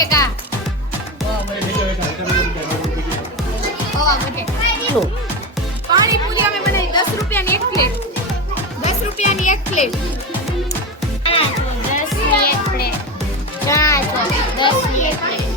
બટેકા પાણીપુરી અમે બનાવી 10 રૂપિયાની એક પ્લેટ 10 રૂપિયાની એક પ્લેટ 10 ની એક પ્લેટ 10 ની એક પ્લેટ